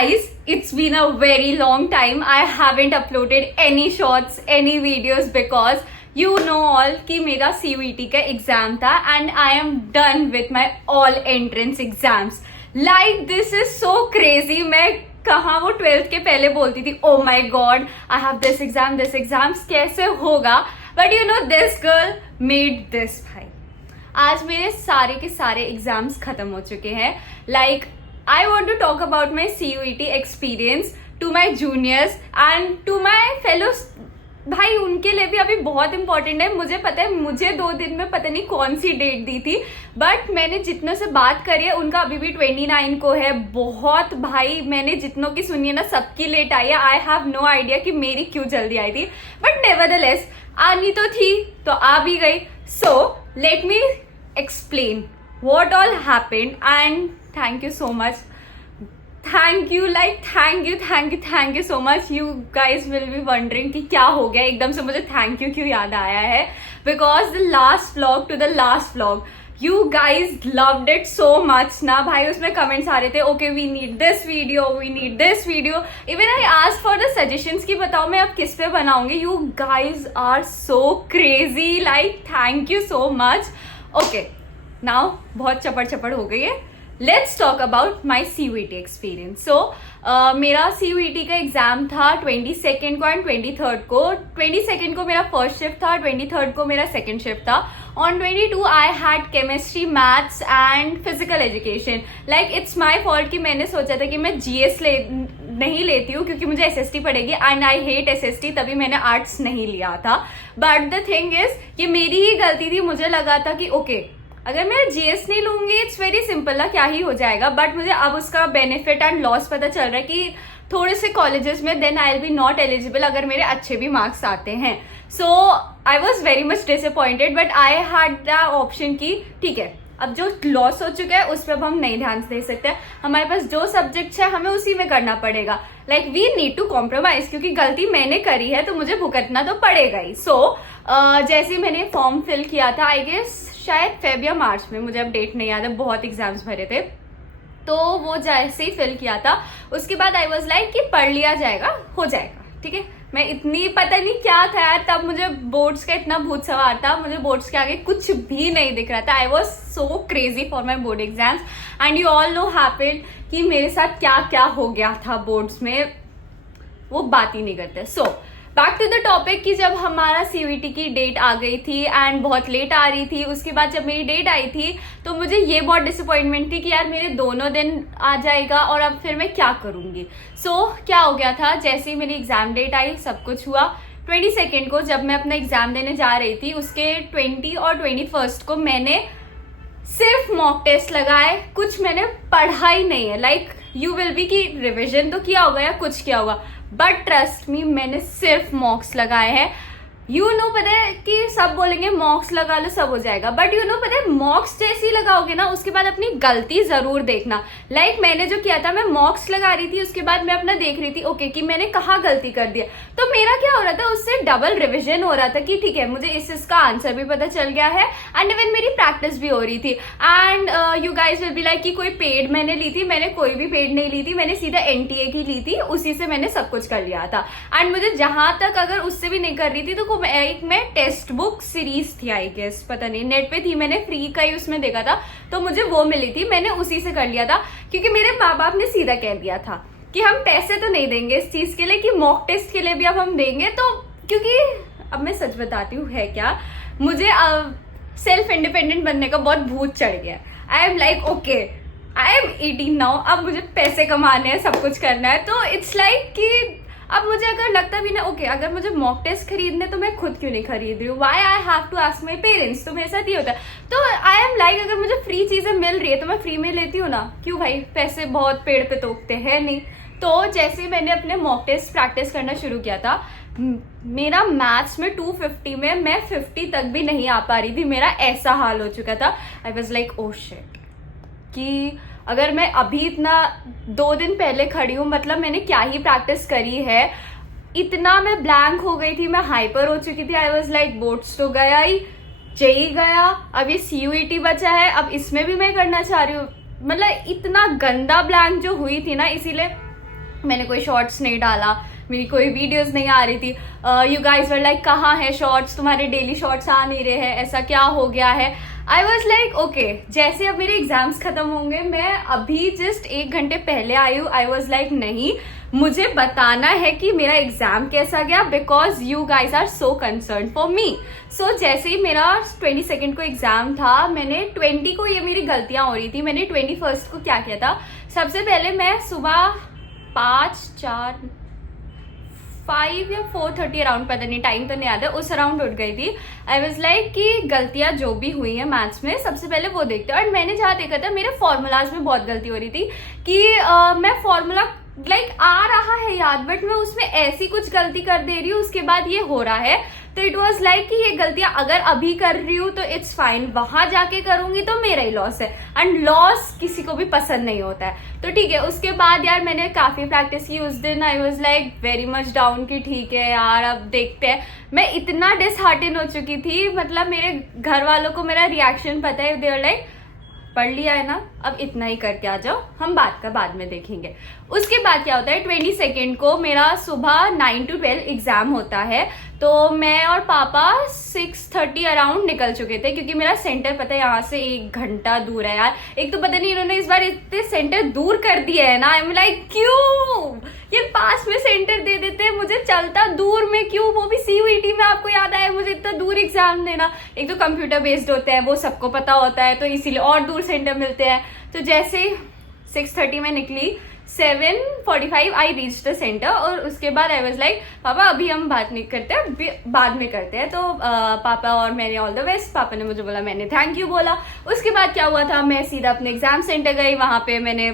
Guys, it's been a very long time. I haven't uploaded any shorts, any videos because you know all कि मेरा CUET का exam था and I am done with my all entrance exams. Like this is so crazy. मैं कहाँ वो 12th के पहले बोलती थी oh my god I have this exam कैसे होगा, but you know this girl made this भाई. आज मेरे सारे के सारे एग्जाम्स खत्म हो चुके हैं. Like I want to talk about my CUET experience to my juniors and to my fellows. भाई उनके लिए भी अभी बहुत इंपॉर्टेंट है. मुझे पता है मुझे 2 दिन में पता नहीं कौन सी डेट दी थी, बट मैंने जितनों से बात करी है उनका अभी भी 29 को है. बहुत भाई मैंने जितनों की सुनी है ना सबकी लेट आई है. आई हैव नो आइडिया कि मेरी क्यों जल्दी आई थी, बट नेवरदलेस आनी तो थी तो आ भी गई. So let me explain what all happened and thank you so much. Thank you so much. You guys will be wondering कि क्या हो गया एकदम से मुझे thank you क्यों याद आया है, because the last vlog to the last vlog you guys loved it so much ना भाई. उसमें comments आ रहे थे okay we need this video. Even I asked for the suggestions कि बताओ मैं अब किस पे बनाऊंगी. You guys are so crazy, like thank you so much. Okay now बहुत चपड़ हो गई है. Let's talk about my CUET experience. So मेरा CUET का एग्जाम था 22nd को एंड 23rd को. 22nd को मेरा फर्स्ट शिफ्ट था, 23rd को मेरा सेकंड शिफ्ट था. On 22 I had chemistry, maths and physical education. Like it's my fault कि मैंने सोचा था कि मैं GS नहीं लेती हूँ क्योंकि मुझे SST पड़ेगी एंड आई हेट SST, तभी मैंने आर्ट्स नहीं लिया था. बट द थिंग इज ये मेरी ही गलती थी. मुझे लगा था कि ओके अगर मैं GS नहीं लूंगी इट्स वेरी सिंपल ना, क्या ही हो जाएगा. बट मुझे अब उसका बेनिफिट एंड लॉस पता चल रहा है कि थोड़े से कॉलेजेस में then I will be not eligible अगर मेरे अच्छे भी मार्क्स आते हैं. So I was very much disappointed, but I had the option की ठीक है अब जो लॉस हो चुका है उस पर अब हम नहीं ध्यान दे सकते. हमारे पास जो सब्जेक्ट है हमें उसी में करना पड़ेगा. Like we need to compromise क्योंकि गलती मैंने करी है तो मुझे भुगतना तो पड़ेगा ही. सो जैसे मैंने फॉर्म फिल किया था आई गेस शायद फेब या मार्च में, मुझे अब डेट नहीं याद है, बहुत एग्जाम्स भरे थे. तो वो जैसे ही फिल किया था उसके बाद आई वॉज लाइक कि पढ़ लिया जाएगा, हो जाएगा ठीक है. मैं इतनी पता नहीं क्या था यार, तब मुझे बोर्ड्स का इतना भूत सवार था, मुझे बोर्ड्स के आगे कुछ भी नहीं दिख रहा था. I was so crazy for my board exams and you all know happened कि मेरे साथ क्या क्या हो गया था बोर्ड्स में, वो बात ही नहीं करते. So back to the topic कि जब हमारा CUET की डेट आ गई थी एंड बहुत लेट आ रही थी, उसके बाद जब मेरी डेट आई थी तो मुझे ये बहुत डिसअपॉइंटमेंट थी कि यार मेरे दोनों दिन आ जाएगा और अब फिर मैं क्या करूंगी. सो क्या हो गया था, जैसे ही मेरी एग्जाम डेट आई सब कुछ हुआ. 22nd को जब मैं अपना एग्जाम देने जा रही थी उसके 20 और 21st को मैंने सिर्फ मॉक टेस्ट लगाए, कुछ मैंने पढ़ा ही नहीं है. लाइक यू विल बी की रिविजन तो किया होगा या कुछ किया होगा, बट ट्रस्ट मी मैंने सिर्फ मॉक्स लगाए हैं. यू नो पता है कि सब बोलेंगे मॉक्स लगा लो सब हो जाएगा, बट यू नो पता है मॉक्स जैसे ही लगाओगे ना उसके बाद अपनी गलती जरूर देखना. लाइक मैंने जो किया था मैं मॉक्स लगा रही थी उसके बाद मैं अपना देख रही थी ओके कि मैंने कहाँ गलती कर दिया. तो मेरा क्या हो रहा था उससे डबल रिविजन हो रहा था कि ठीक है मुझे इसका आंसर भी पता चल गया है एंड इवन मेरी प्रैक्टिस भी हो रही थी. And you guys will be like कि कोई पेड मैंने ली थी, मैंने कोई भी पेड नहीं ली थी, मैंने सीधा NTA की ली थी, उसी से मैंने सब कुछ कर लिया था. एंड मुझे जहां तक अगर उससे भी नहीं कर रही थी तो एक मैं टेक्स्ट बुक सीरीज थी आई गेस, पता नहीं नेट पे थी, मैंने फ्री का ही उसमें देखा था तो मुझे वो मिली थी, मैंने उसी से कर लिया था. क्योंकि मेरे माँ बाप ने सीधा कह दिया था कि हम पैसे तो नहीं देंगे इस चीज के लिए कि मॉक टेस्ट के लिए भी अब हम देंगे. तो क्योंकि अब मैं सच बताती हूँ है क्या, मुझे सेल्फ इंडिपेंडेंट बनने का बहुत भूत चढ़ गया. I am like okay I am 18 now, अब मुझे पैसे कमाने हैं, सब कुछ करना है. तो इट्स लाइक कि अब मुझे अगर लगता भी ना ओके अगर मुझे मॉक टेस्ट खरीदने तो मैं खुद क्यों नहीं खरीद रही हूँ, why I have to ask my parents. तो मेरे साथ ये होता है. तो आई एम लाइक अगर मुझे फ्री चीजें मिल रही है तो मैं फ्री में लेती हूँ ना, क्यों भाई, पैसे बहुत पेड़ पे तोड़ते हैं नहीं. तो जैसे मैंने अपने मॉक टेस्ट प्रैक्टिस करना शुरू किया था, मेरा मैथ्स में 250 में मैं 50 तक भी नहीं आ पा रही थी. मेरा ऐसा हाल हो चुका था. I was like oh shit कि अगर मैं अभी इतना 2 दिन पहले खड़ी हूँ मतलब मैंने क्या ही प्रैक्टिस करी है. इतना मैं ब्लैंक हो गई थी, मैं हाइपर हो चुकी थी. आई वॉज लाइक बोर्ड्स तो गया ही, जेई गया, अब ये CUET बचा है, अब इसमें भी मैं करना चाह रही हूँ. मतलब इतना गंदा ब्लैंक जो हुई थी ना, इसीलिए मैंने कोई शॉर्ट्स नहीं डाला, मेरी कोई वीडियोस नहीं आ रही थी। यू गाइज वर लाइक कहाँ है शॉर्ट्स, तुम्हारे डेली शॉर्ट्स आ नहीं रहे हैं, ऐसा क्या हो गया है। आई वॉज लाइक ओके, जैसे अब मेरे एग्जाम्स खत्म होंगे, मैं अभी जस्ट 1 घंटे पहले आई हूँ। आई वॉज लाइक नहीं, मुझे बताना है कि मेरा एग्जाम कैसा गया, because you guys are so concern for me. So जैसे ही मेरा 22 को एग्जाम था, मैंने 20 को, ये मेरी गलतियां हो रही थी, मैंने 21 को क्या किया था, सबसे पहले मैं सुबह 5 या 4:30 अराउंड, पता नहीं टाइम तो नहीं याद है, उस अराउंड उठ गई थी। आई वॉज लाइक कि गलतियां जो भी हुई है मैथ्स में सबसे पहले वो देखते हैं। और मैंने जहाँ देखा था मेरे फॉर्मूलाज में बहुत गलती हो रही थी कि मैं फॉर्मूला लाइक आ रहा है याद, बट मैं उसमें ऐसी कुछ गलती कर दे रही हूँ, उसके बाद ये हो रहा है। तो इट वॉज लाइक कि ये गलतियां अगर अभी कर रही हूँ तो इट्स फाइन, वहां जाके करूंगी तो मेरा ही लॉस है, एंड लॉस किसी को भी पसंद नहीं होता है। तो ठीक है, उसके बाद यार मैंने काफी प्रैक्टिस की उस दिन। I was like very much down कि ठीक है यार अब देखते हैं। मैं इतना डिसहार्टन हो चुकी थी, मतलब मेरे घर वालों को मेरा रिएक्शन पता है, देवर लाइक पढ़ लिया है ना, अब इतना ही करके आ जाओ, हम बात का बाद में देखेंगे। उसके बाद क्या होता है, 22 को मेरा सुबह 9 to 12 एग्जाम होता है। तो मैं और पापा 6:30 अराउंड निकल चुके थे, क्योंकि मेरा सेंटर पता है यहाँ से 1 घंटा दूर है यार। एक तो पता नहीं इन्होंने इस बार इतने सेंटर दूर कर दिए है ना, आई एम लाइक क्यों, ये पास में सेंटर दे देते हैं, मुझे चलता दूर में क्यों, वो भी CUET में। आपको याद आया मुझे इतना दूर एग्जाम देना, एक तो कंप्यूटर बेस्ड होते हैं, वो सबको पता होता है, तो इसीलिए और दूर सेंटर मिलते हैं। तो जैसे 6:30 में निकली, 7:45 आई रीच द सेंटर। और उसके बाद आई वॉज लाइक पापा अभी हम बात नहीं करते, बाद में करते हैं। तो पापा और मैंने ऑल द बेस्ट, पापा ने मुझे बोला, मैंने थैंक यू बोला। उसके बाद क्या हुआ था, मैं सीधा अपने एग्जाम सेंटर गई, वहां पे मैंने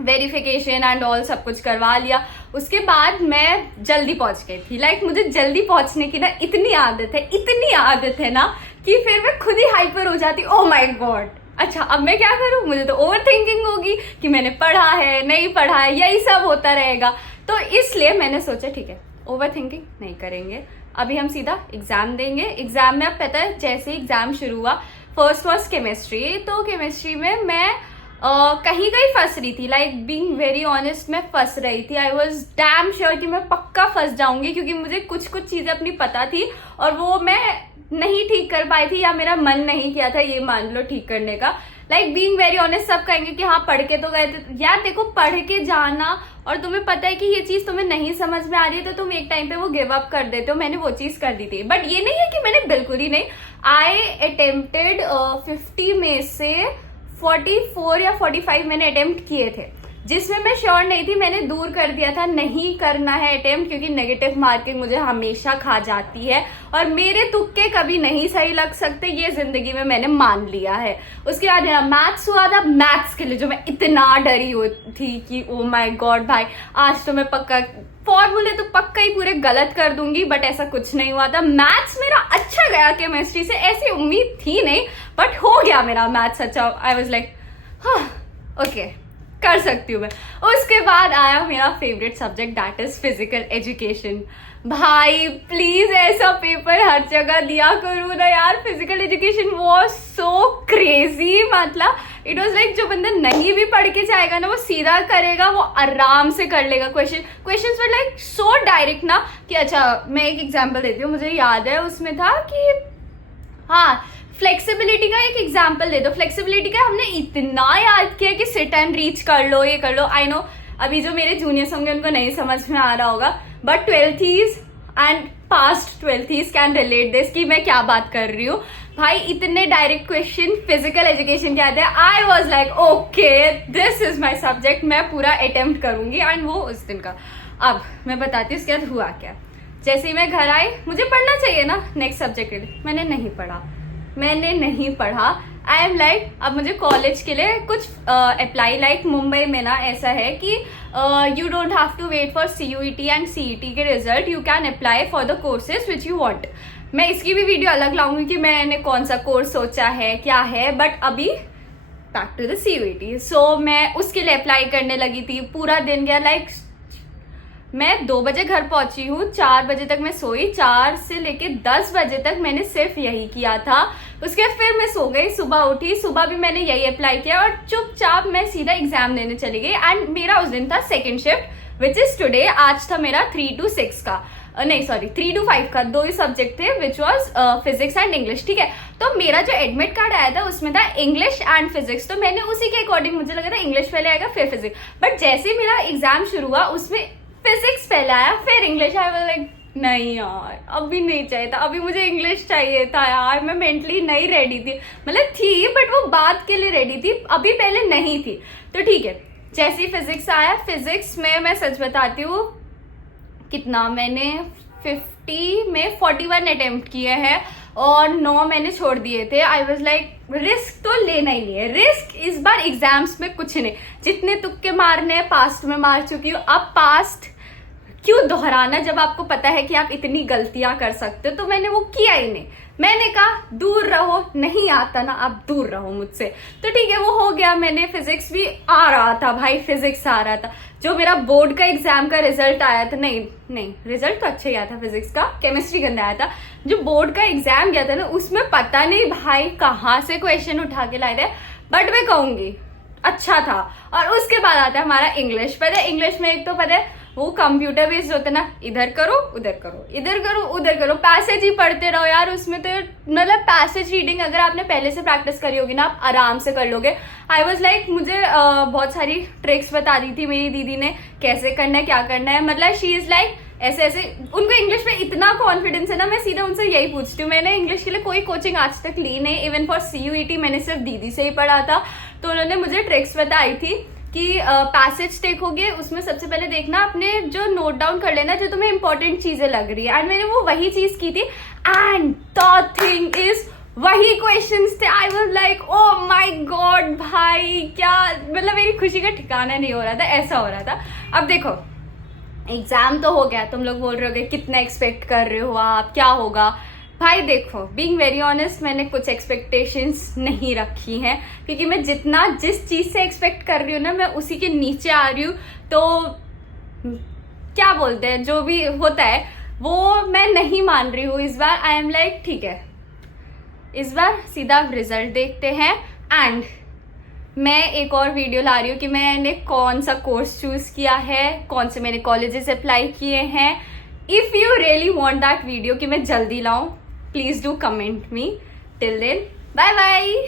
वेरिफिकेशन एंड ऑल सब कुछ करवा लिया। उसके बाद मैं जल्दी पहुंच गई थी, लाइक मुझे जल्दी पहुंचने की ना इतनी आदत है ना कि फिर मैं खुद ही हाइपर हो जाती। ओह माय गॉड, अच्छा अब मैं क्या करूं, मुझे तो ओवर थिंकिंग होगी कि मैंने पढ़ा है नहीं पढ़ा है, यही सब होता रहेगा। तो इसलिए मैंने सोचा ठीक है, ओवर थिंकिंग नहीं करेंगे, अभी हम सीधा एग्जाम देंगे। एग्जाम में अब पता है जैसे ही एग्जाम शुरू हुआ, फर्स्ट वॉज केमिस्ट्री। तो केमिस्ट्री में मैं कहीं फंस रही थी, लाइक बीइंग वेरी ऑनेस्ट मैं फंस रही थी। आई वॉज डैम श्योर कि मैं पक्का फंस जाऊंगी, क्योंकि मुझे कुछ चीजें अपनी पता थी और वो मैं नहीं ठीक कर पाई थी, या मेरा मन नहीं किया था ये मान लो ठीक करने का। लाइक बीइंग वेरी ऑनेस्ट, सब कहेंगे कि हाँ पढ़ के तो गए थे यार, देखो पढ़ के जाना और तुम्हें पता है कि ये चीज तुम्हें नहीं समझ में आ रही है तो तुम एक टाइम पे वो गिव अप कर देते हो। मैंने वो चीज कर दी थी, बट ये नहीं है कि मैंने बिल्कुल ही नहीं। आई अटेम्प्टेड 50 में से 44 या 45 मैंने अटेम्प्ट किए थे, जिसमें मैं श्योर नहीं थी, मैंने दूर कर दिया था, नहीं करना है अटेम्प्ट, क्योंकि नेगेटिव मार्किंग मुझे हमेशा खा जाती है और मेरे तुक्के कभी नहीं सही लग सकते, ये जिंदगी में मैंने मान लिया है। उसके बाद मेरा मैथ्स हुआ था, मैथ्स के लिए जो मैं इतना डरी हुई थी कि ओ माय गॉड भाई आज तो मैं पक्का फॉर्मूले तो पक्का ही पूरे गलत कर दूंगी, बट ऐसा कुछ नहीं हुआ था। मैथ्स मेरा अच्छा गया, केमिस्ट्री से ऐसी उम्मीद थी नहीं, बट हो गया मेरा मैथ्स अच्छा। आई वाज लाइक हाँ ओके कर सकती हूँ मैं। उसके बाद आया मेरा favourite subject, that is physical education. भाई प्लीज ऐसा पेपर हर जगह दिया करूँ ना यार, physical education was so crazy. मतलब इट वॉज लाइक जो बंदा नहीं भी पढ़ के जाएगा ना वो सीधा करेगा, वो आराम से कर लेगा। Questions were like so direct ना कि अच्छा मैं एक एग्जांपल देती हूँ, मुझे याद है उसमें था कि हाँ फ्लेक्सिबिलिटी का एक एग्जाम्पल दे दो। फ्लेक्सिबिलिटी का हमने इतना याद किया कि सिट एंड रीच कर लो, ये कर लो। आई नो अभी जो मेरे जूनियर्स होंगे उनको नहीं समझ में आ रहा होगा, but 12th and past 12th can relate this कि मैं क्या बात कर रही हूँ। भाई इतने डायरेक्ट क्वेश्चन फिजिकल एजुकेशन के आते हैं। I was like okay this is my subject, मैं पूरा अटेम्प्ट करूंगी। एंड वो उस दिन का अब मैं बताती हूँ उसके बाद हुआ क्या। जैसे ही मैं घर आई, मुझे पढ़ना चाहिए ना नेक्स्ट सब्जेक्ट के लिए, मैंने नहीं पढ़ा। आई एम लाइक अब मुझे कॉलेज के लिए कुछ अप्लाई, लाइक मुंबई में ना ऐसा है कि you don't have to wait for CUET and CET के result, you can apply for the courses which you want. मैं इसकी भी वीडियो अलग लाऊंगी कि मैंने कौन सा कोर्स सोचा है क्या है, बट अभी बैक टू द CUET। सो मैं उसके लिए अप्लाई करने लगी थी, पूरा दिन गया। लाइक मैं 2 बजे घर पहुंची हूँ, 4 बजे तक मैं सोई, 4 से लेके 10 बजे तक मैंने सिर्फ यही किया था। उसके बाद फिर मैं सो गई, सुबह उठी, सुबह भी मैंने यही अप्लाई किया और चुपचाप मैं सीधा एग्जाम देने चली गई। एंड मेरा उस दिन था second shift, which is today. आज था मेरा 3 to 6 का, नहीं सॉरी 3 to 5 का, 2 ही सब्जेक्ट थे which was physics and English. ठीक है, तो मेरा जो एडमिट कार्ड आया था उसमें था इंग्लिश एंड फिजिक्स, तो मैंने उसी के अकॉर्डिंग, मुझे लगा था इंग्लिश पहले आएगा फिर फिजिक्स, बट जैसे ही मेरा एग्जाम शुरू हुआ उसमें फिजिक्स पहले आया फिर इंग्लिश। आई वाज लाइक नहीं यार, अभी नहीं चाहिए था, अभी मुझे इंग्लिश चाहिए था यार। मैं मेंटली नहीं रेडी थी, मतलब थी बट वो बात के लिए रेडी थी, अभी पहले नहीं थी। तो ठीक है, जैसे ही फिजिक्स आया, फिजिक्स में मैं सच बताती हूँ कितना मैंने 50 में 41 अटेम्प्ट किए हैं और 9 मैंने छोड़ दिए थे। आई वॉज लाइक रिस्क तो लेना ही नहीं है, रिस्क इस बार एग्जाम्स में कुछ नहीं, जितने तुक्के मारने हैं पास्ट में मार चुकी हूँ, अब पास्ट क्यों दोहराना जब आपको पता है कि आप इतनी गलतियां कर सकते हो। तो मैंने वो किया ही नहीं, मैंने कहा दूर रहो, नहीं आता ना आप दूर रहो मुझसे। तो ठीक है, वो हो गया। मैंने फिजिक्स भी आ रहा था भाई, फिजिक्स आ रहा था। जो मेरा बोर्ड का एग्जाम का रिजल्ट आया था, नहीं रिजल्ट तो अच्छा ही आया था फिजिक्स का, केमिस्ट्री गंदा आया था। जो बोर्ड का एग्जाम गया था ना, उसमें पता नहीं भाई कहाँ से क्वेश्चन उठा के लाए थे, बट मैं कहूंगी अच्छा था। और उसके बाद आता है हमारा इंग्लिश। पता है इंग्लिश में एक तो पता है वो कंप्यूटर बेस्ड होता है ना, इधर करो उधर करो, इधर करो उधर करो, पैसेज ही पढ़ते रहो यार। उसमें तो मतलब पैसेज रीडिंग अगर आपने पहले से प्रैक्टिस करी होगी ना, आप आराम से कर लोगे। आई वॉज लाइक मुझे बहुत सारी ट्रिक्स बता दी थी मेरी दीदी ने, कैसे करना है क्या करना है। मतलब शी इज लाइक ऐसे ऐसे, उनको इंग्लिश में इतना कॉन्फिडेंस है ना, मैं सीधा उनसे यही पूछती हूँ। मैंने इंग्लिश के लिए कोई कोचिंग आज तक ली नहीं, इवन फॉर CUET मैंने सिर्फ दीदी से ही पढ़ा था। तो उन्होंने मुझे ट्रिक्स बताई थी कि पैसेज देखोगे उसमें सबसे पहले देखना अपने जो नोट डाउन कर लेना जो तुम्हें इंपॉर्टेंट चीजें लग रही है, एंड मैंने वो वही चीज की थी। एंड द थिंग इज वही क्वेश्चंस थे। I was like oh my God भाई, क्या मतलब मेरी खुशी का ठिकाना नहीं हो रहा था, ऐसा हो रहा था। अब देखो एग्जाम तो हो गया, तुम लोग बोल रहे हो कितना एक्सपेक्ट कर रहे हो आप, क्या होगा। भाई देखो, बीइंग वेरी ऑनेस्ट, मैंने कुछ एक्सपेक्टेशंस नहीं रखी हैं, क्योंकि मैं जिस चीज से एक्सपेक्ट कर रही हूँ ना, मैं उसी के नीचे आ रही हूँ। तो क्या बोलते हैं, जो भी होता है वो मैं नहीं मान रही हूँ इस बार। आई एम लाइक ठीक है, इस बार सीधा रिजल्ट देखते हैं। एंड मैं एक और वीडियो ला रही हूँ कि मैंने कौन सा कोर्स चूज किया है, कौन से मैंने कॉलेजेस अप्लाई किए हैं। If you really want that video कि मैं जल्दी लाऊं, please do comment me. Till then bye bye.